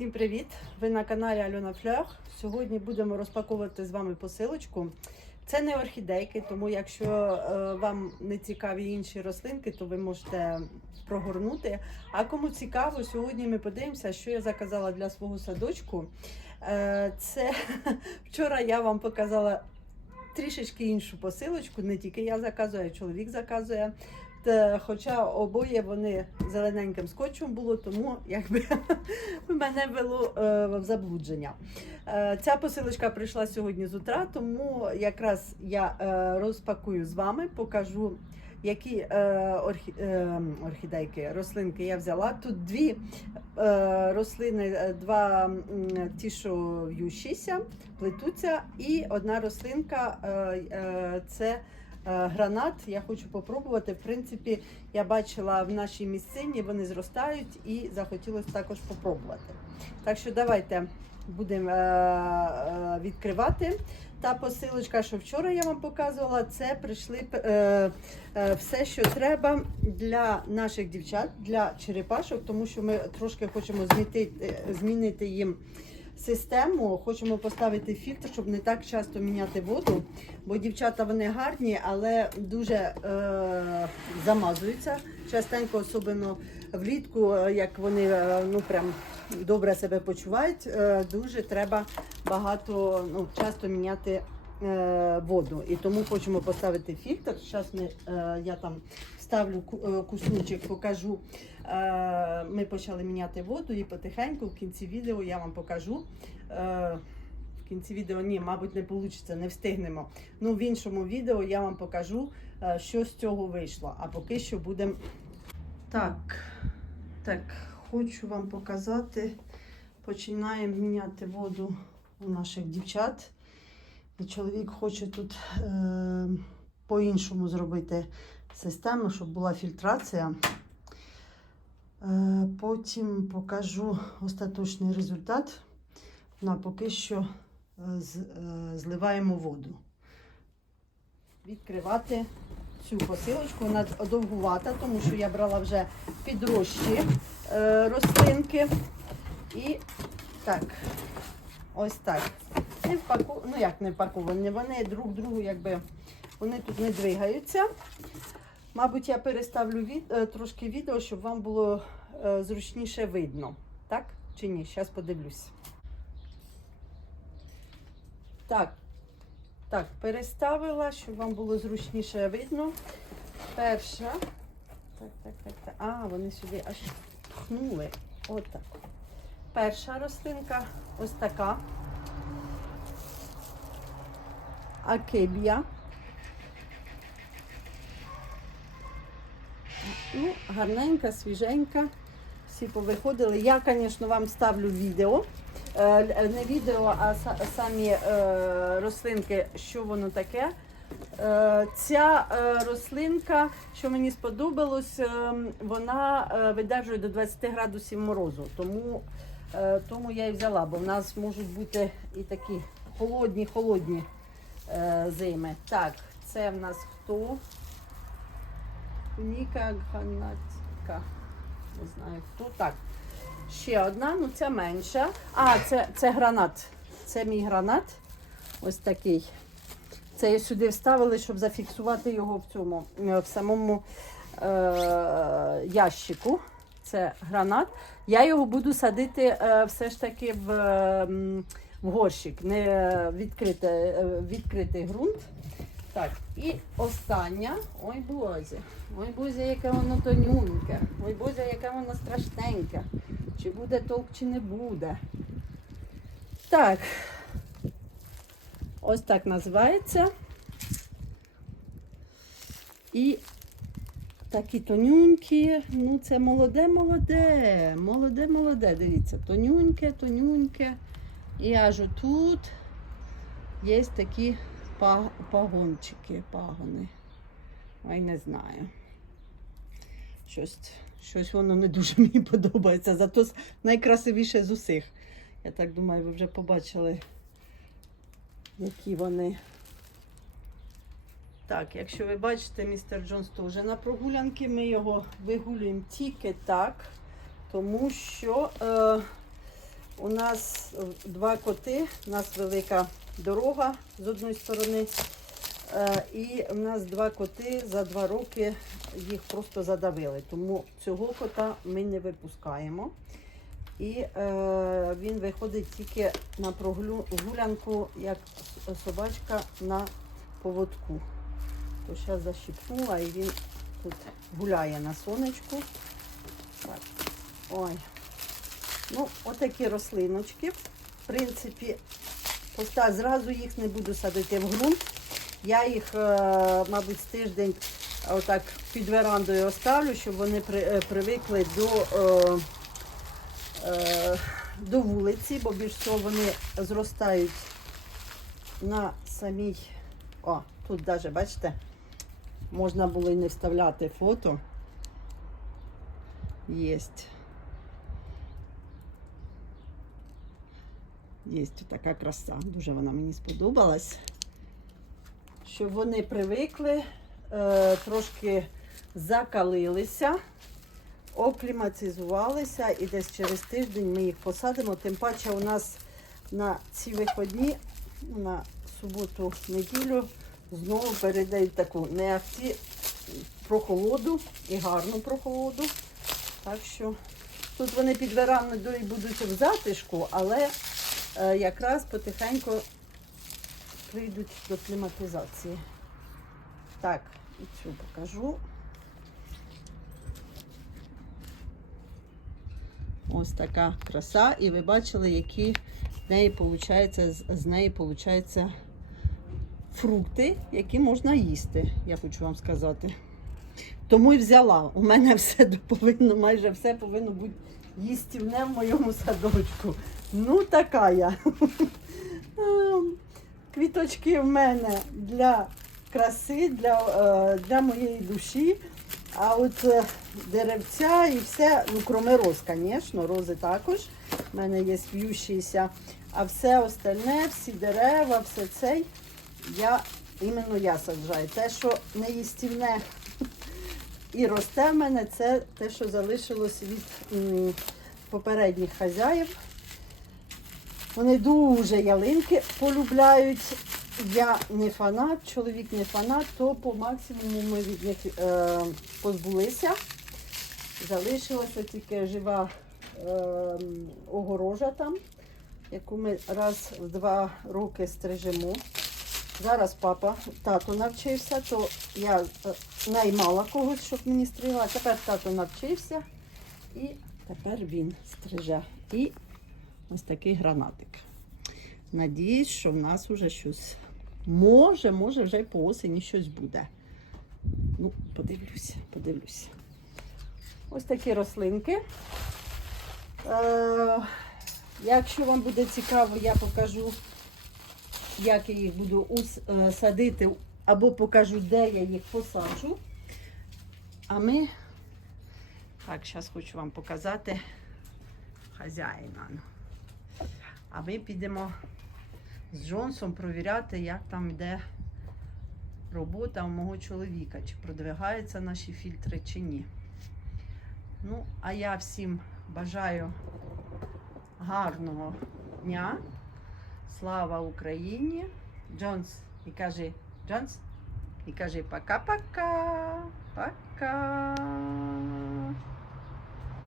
Всім привіт! Ви на каналі Альона Флер. Сьогодні будемо розпаковувати з вами посилочку. Це не орхідейки, тому якщо е, вам не цікаві інші рослинки, то ви можете прогорнути. А кому цікаво, сьогодні ми подивимося, що я заказала для свого садочку. Е, це вчора я вам показала трішечки іншу посилочку. Не тільки я заказую, а й чоловік заказує. Та, хоча обоє вони зелененьким скотчем було, тому якби мене вело е, в заблудження. Е, ця посилочка прийшла сьогодні з утра, тому якраз я е, розпакую з вами, покажу, які е, орхі, е, орхідейки, рослинки я взяла. Тут дві е, рослини, е, два ті, що в'ющіся, плетуться, і одна рослинка е, е, це. Е, Гранат, я хочу попробувати. В принципі, я бачила в нашій місцині, вони зростають і захотілося також попробувати. Так що давайте будемо е, е, відкривати. Та посилочка, що вчора я вам показувала, це прийшли все, що треба для наших дівчат, для черепашок, тому що ми трошки хочемо змінити, змінити їм систему. Хочемо поставити фільтр, щоб не так часто міняти воду. Бо дівчата вони гарні, але дуже е, замазуються. Частенько, особливо влітку, е, як вони е, ну прям добре себе почувають, е, дуже треба багато, ну часто міняти воду. І тому хочемо поставити фільтр. Зараз ми, е, я там ставлю е, кусочок, покажу. Е, ми почали міняти воду і потихеньку в кінці відео я вам покажу. Е, в кінці відео ні, мабуть, не вийде, не встигнемо. Ну, в іншому відео я вам покажу, е, що з цього вийшло. А поки що будемо. Так, так, хочу вам показати. Починаємо міняти воду у наших дівчат. Чоловік хоче тут е, по-іншому зробити систему, щоб була фільтрація. Е, потім покажу остаточний результат. Ну, поки що е, з- е, зливаємо воду. Відкривати цю посилочку. Вона довгувата, тому що я брала вже підрощі е, рослинки. І так, ось так. Не впаку... Ну як не впаковані, вони друг другу якби вони тут не двигаються. Мабуть, я переставлю від... е, трошки відео, щоб вам було е, зручніше видно. Так чи ні? Зараз подивлюсь. Так, так, переставила, щоб вам було зручніше видно. Перша. Так, так, так, так. А, вони сюди аж пхнули. Отак. Перша рослинка ось така. Акебія. Ну, гарненька, свіженька. Всі повиходили. Я, звісно, вам ставлю відео. Е, Не відео, а самі е, рослинки, що воно таке. Е, Ця е, рослинка, що мені сподобалось, е, вона е, видержує до 20 градусів морозу. Тому, е, тому я і взяла, бо в нас можуть бути і такі холодні, холодні е, зими. Так, це в нас хто? Ніка гранатка. Не знаю хто. Так. Ще одна, ну ця менша. А, це, це гранат. Це мій гранат. Ось такий. Це я сюди вставили, щоб зафіксувати його в цьому, е, в самому е- ящику. Це гранат. Я його буду садити е, все ж таки в, е, в горщик, не відкрите, е, відкритий ґрунт. Так, і остання. Ой боже, ой боже, яке воно тонюньке. Ой боже, яке воно страшненьке. Чи буде толк, чи не буде. Так. Ось так називається. І такі тонюнькі. Ну, це молоде, молоде. Молоде, молоде. Дивіться, тонюньке, тонюньке. І аж отут є такі пагончики, пагони. Ой, не знаю. Щось, щось воно не дуже мені подобається. Зато найкрасивіше з усіх. Я так думаю, ви вже побачили, які вони. Так, якщо ви бачите, містер Джонс теж на прогулянки, ми його вигулюємо тільки так, тому що е, У нас е, два коти, у нас велика дорога з одної сторони. Е, І у нас два коти за два роки їх просто задавили. Тому цього кота ми не випускаємо. І е, він виходить тільки на прогулянку, як собачка на поводку. То зараз защипнула і він тут гуляє на сонечку. Так. Ой. Ну, отакі рослиночки. В принципі, поста зразу їх не буду садити в ґрунт. Я їх, е, мабуть, тиждень отак під верандою оставлю, щоб вони е, привикли до, е, до вулиці, бо більш того вони зростають на самій. О, тут навіть, бачите, можна було і не вставляти фото. Єсть. Є така краса. Дуже вона мені сподобалась. Щоб вони привикли, е, трошки закалилися, окліматизувалися і десь через тиждень ми їх посадимо. Тим паче у нас на ці виходні, на суботу, неділю, знову передають таку не акті прохолоду і гарну прохолоду. Так що тут вони під верандою будуть в затишку, але якраз потихеньку прийдуть до кліматизації. Так, і цю покажу. Ось така краса, і ви бачили, які в неї получається, з- з неї получаються фрукти, які можна їсти, я хочу вам сказати. Тому і взяла. У мене все повинно, майже все повинно бути їстівне в моєму садочку. Ну, така я. Ем, Квіточки в мене для краси, для, е, для моєї душі. А от е, деревця і все, ну, кроме роз, звісно, рози також. У мене є в'ющіся. А все остальне, всі дерева, все це я іменно я саджаю. Те, що не їстівне і росте в мене, це те, що залишилось від попередніх хазяїв. Вони дуже ялинки полюбляють. Я не фанат, чоловік не фанат, то по максимуму ми від них е, позбулися. Залишилася тільки жива е, огорожа там, яку ми раз в два роки стрижемо. Зараз папа, тато навчився, то я е, наймала когось, щоб мені стригла. Тепер тато навчився і тепер він стриже. І ось такий гранатик. Надіюсь, що в нас вже щось може, може вже й по осені щось буде. Ну, подивлюся, подивлюся. Ось такі рослинки. Е, якщо вам буде цікаво, я покажу, як я їх буду е, садити, або покажу, де я їх посаджу. А ми, так, зараз хочу вам показати хазяїна. А ми підемо з Джонсом провіряти, як там йде робота у мого чоловіка, чи продвигаються наші фільтри, чи ні. Ну, а я всім бажаю гарного дня. Слава Україні! Джонс і каже, Джонс і каже пока-пока. Пока.